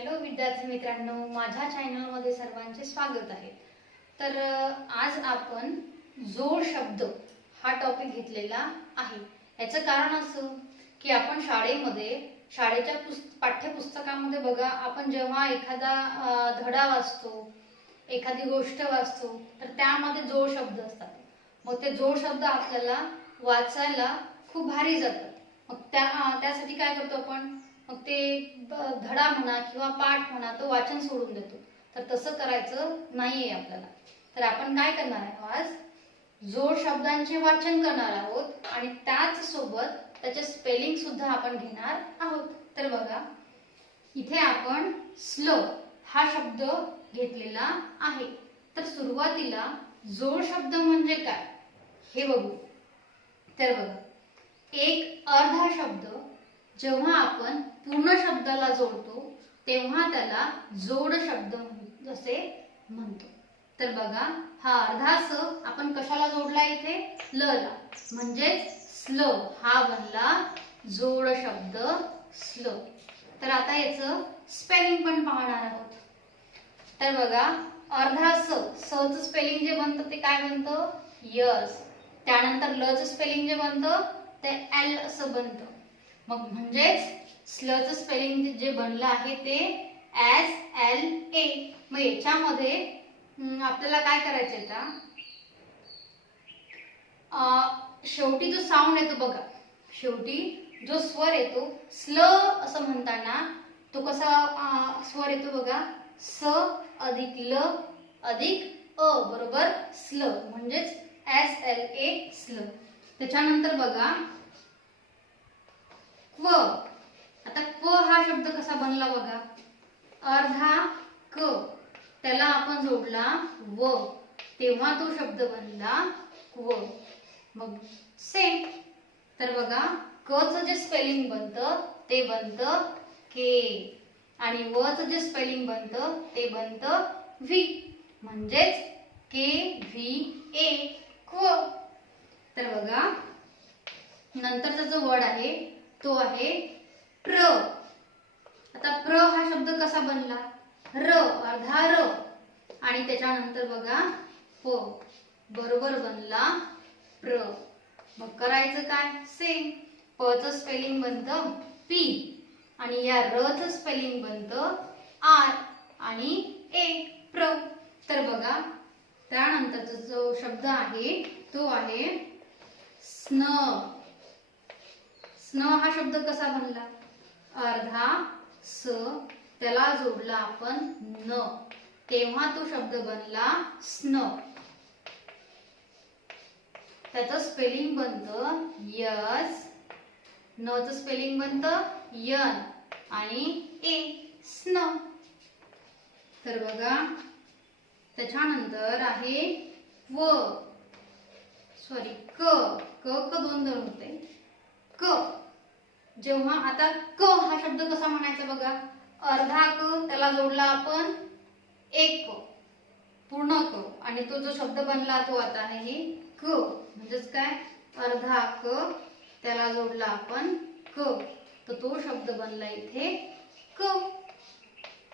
Hello विद्यार्थी मित्रांनो माझ्या चॅनलमध्ये सर्वांचे स्वागत आहे. तर आज आपण जोड शब्द हा टॉपिक घेतलेला आहे. याचं कारण असं की आपण शाळेमध्ये शाळेच्या पुस्त पाठ्यपुस्तकामध्ये बघा आपण जेव्हा एखादा धडा वाचतो एखादी गोष्ट वाचतो तर त्यामध्ये जोड शब्द असतात. मग ते जोड शब्द आपल्याला वाचायला खूप भारी जातात. मग त्या त्यासाठी काय करतो आपण? मग ते धडा म्हणा किंवा पाठ म्हणा तो वाचन सोडून देतो. तर तसं करायचं नाहीये आपल्याला. तर आपण काय करणार आहोत आज? जोड शब्दांचे वाचन करणार आहोत आणि त्याच सोबत त्याचे स्पेलिंग सुद्धा आपण घेणार आहोत. तर बघा इथे आपण स्लो हा शब्द घेतलेला आहे. तर सुरुवातीला जोड शब्द म्हणजे काय? हे बघू. तर बघा एक अर्धा शब्द जेव्हा आपण पूर्ण शब्दाला जोडतो तेव्हा त्याला जोड शब्द जसे असे म्हणतो. तर बघा हा अर्धा स आपण कशाला जोडला इथे? ल ला. म्हणजेच स्ल हा बनला जोड शब्द स्ल. तर आता याचं स्पेलिंग पण पाहणार आहोत. तर बघा अर्धा स सचं स्पेलिंग जे बनतं ते काय बनतं? यस. त्यानंतर लचं स्पेलिंग जे बनतं ते एल असं बनतं. मग म्हणजेच स्लचं स्पेलिंग जे बनलं आहे ते एस एल ए मग याच्यामध्ये आपल्याला काय करायचं आता? शेवटी जो साऊंड येतो बघा. शेवटी जो स्वर येतो स्ल असं म्हणताना तो कसा स्वर येतो बघा? स अधिक ल अधिक अ बरोबर स्ल. म्हणजेच एस एल ए स्ल. त्याच्यानंतर बघा. क्व. आता क्व हा शब्द कसा बनला बघा? अर्धा क. त्याला आपण जोडला व. तेव्हा तो शब्द बनला क्व मग सेम तर बघा क च जे स्पेलिंग बनतं ते बनतं के आणि व च जे स्पेलिंग बनतं ते बनतं व्ही म्हणजेच के व्ही ए क्व तर बघा नंतरचा जो वर्ड आहे तो आहे प्र. आता प्र हा शब्द कसा बनला? र अर्धा र. आणि त्याच्यानंतर बघा प. बरोबर बनला प्र. मग करायचं काय? सेम प च स्पेलिंग बनतं पी आणि या र च स्पेलिंग बनतं आर आणि ए प्र. तर बघा त्यानंतरचा जो शब्द आहे तो आहे स्न. स्न हा शब्द कसा बनला? अर्धा स त्याला जोडला आपण न. तेव्हा तो शब्द बनला स्न. त्याचं स्पेलिंग बनतं यस. न च स्पेलिंग बनतं यन आणि ए स्न. तर बघा त्याच्यानंतर आहे व. सॉरी क. क क दोन दोन होते. क. जेव्हा आता क हा शब्द कसा म्हणायचा बघा? अर्धा क त्याला जोडला आपण एक क. पूर्ण क. आणि तो जो शब्द बनला तो आता आहे क. म्हणजेच काय? अर्धा क त्याला जोडला आपण क. तर तो शब्द बनला इथे क.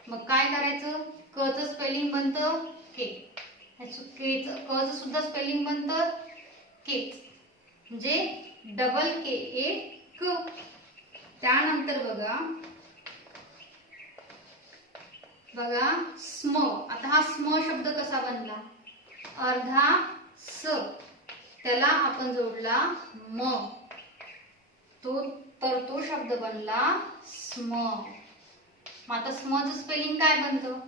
मग काय करायचं? क च स्पेलिंग बनतं के. के क च सुद्धा स्पेलिंग बनतं केच म्हणजे डबल के ए क त्यानंतर बघा. बघा स्म. आता हा स्म शब्द कसा बनला? अर्धा स. त्याला आपण जोडला म. तो तर तो शब्द बनला स्म. मग आता स्मचं स्पेलिंग काय बनतं?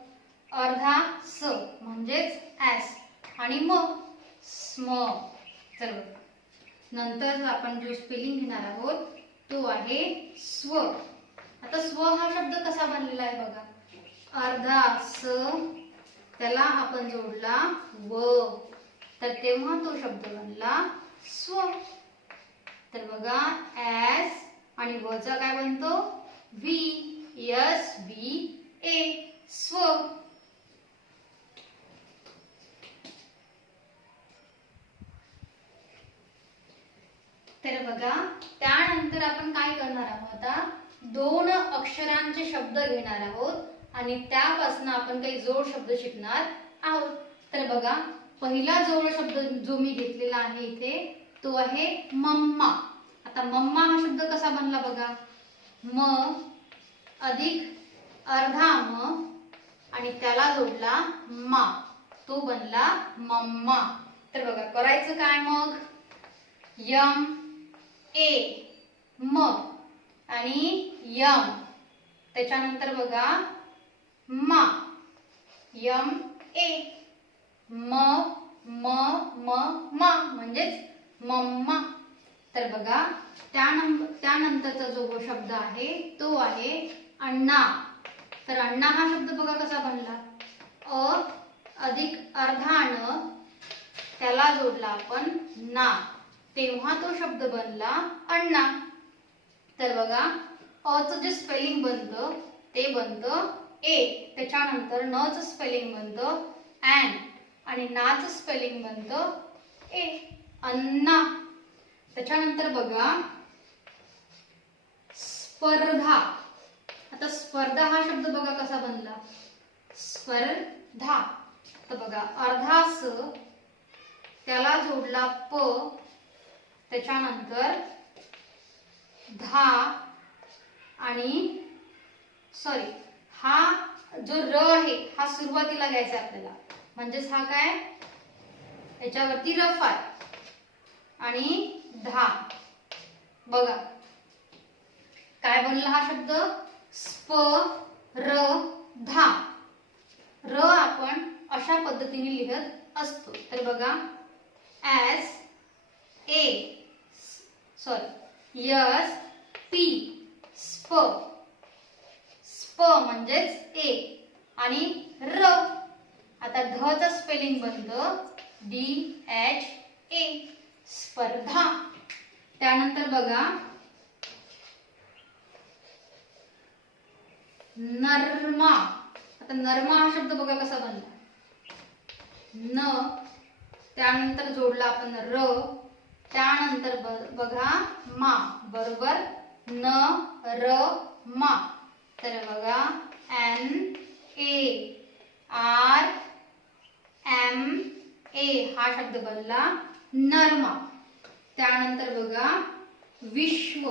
अर्धा स म्हणजेच एस आणि म स्म. तर नंतर आपण जो स्पेलिंग घेणार आहोत तो आहे स्व. आता स्व हा शब्द कसा बनलेला आहे बघा? अर्धा स त्याला आपण जोडला व. तर तेव्हा तो शब्द बनला स्व. तर बघा एस आणि व चा काय बनतो? व्ही एस व्ही ए स्व. तर बघा त्यानंतर आपण काय करणार आहोत आता? दोन अक्षरांचे शब्द घेणार आहोत आणि त्यापासून आपण काही जोड शब्द शिकणार आहोत. तर बघा पहिला जोड शब्द जो मी घेतलेला आहे इथे तो आहे मम्मा. आता मम्मा हा शब्द कसा बनला बघा? म अधिक अर्धा म आणि त्याला जोडला मा. तो बनला मम्मा. तर बघा करायचं काय मग? यम ए. म आणि यम. त्याच्यानंतर बघा मा. यम ए. म म म मा. म्हणजेच मम्मा. तर बघा त्यानंतर त्यानंतरचा जो शब्द आहे तो आहे अण्णा. तर अण्णा हा शब्द बघा कसा बनला? अ अधिक अर्धा त्याला जोडला आपण ना. तेव्हा तो शब्द बनला अण्णा. तर बघा अचं जे स्पेलिंग बनतं ते बनतं ए. त्याच्यानंतर न च स्पेलिंग बनतं अँड आणि नाचं स्पेलिंग बनतं ए. अन्ना त्याच्यानंतर बघा स्पर्धा. आता स्पर्धा हा शब्द बघा कसा बनला. स्पर्धा. तर बघा अर्धा स त्याला जोडला प. त्याच्यानंतर धा आणि सॉरी हा जो र आहे हा सुरुवातीला घ्यायचा आपल्याला. म्हणजेच हा काय? याच्यावरती रफ आहे. आणि धा. बघा. काय बनला हा शब्द? स्प र धा. र आपण अशा पद्धतीने लिहत असतो. तर बघा. S A sorry yes P स्प. स्प म्हणजेच ए. आणि र. आता ध च स्पेलिंग बनतं. डी एच ए स्पर्धा. त्यानंतर बघा. नर्मा. आता नर्मा हा शब्द बघा कसा बनला. न. त्यानंतर जोडला आपण र. त्यानंतर बघा मा बरोबर? न र मा. तर बघा N A. R M A. हा शब्द बनला नर्मा. त्यानंतर बघा विश्व.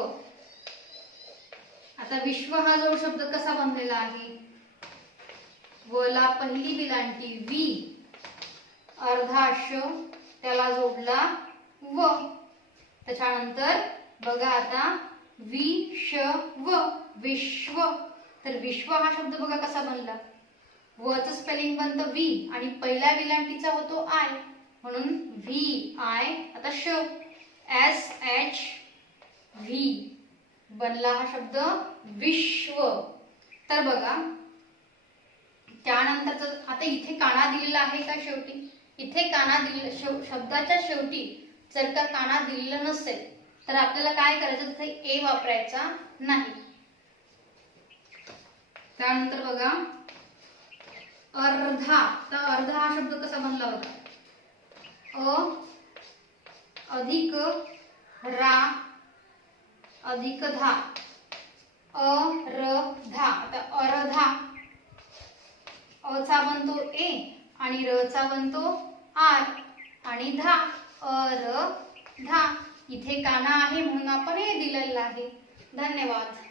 आता विश्व हा जो शब्द कसा बनलेला आहे? वला पहिली विलांटी वी. अर्धा श त्याला जोडला व. त्याच्यानंतर बघा आता विश व विश्व. तर विश्व हा शब्द बघा कसा बनला? वचं स्पेलिंग बनतं वी आणि पहिल्या विलांटीचा होतो आय. म्हणून व्ही आय आता श. एस एच व्ही बनला हा शब्द विश्व. तर बघा त्यानंतरच आता इथे काना दिलेला आहे का शेवटी? इथे काना दिलेला शेव शब्दाच्या शेवटी जर का काना दिलेलं नसेल तर आपल्याला काय करायचं? तिथे ए वापरायचा नाही. त्यानंतर बघा अर्धा. तर अर्धा हा शब्द कसा बनला होता? अ अधिक रा अधिक धा. अ र धा. आता अर्धा. अ चा बनतो ए आणि र चा बनतो आर आणि धा. अर धा इथे काना आहे म्हणून आपण हे दिलेलं आहे. धन्यवाद.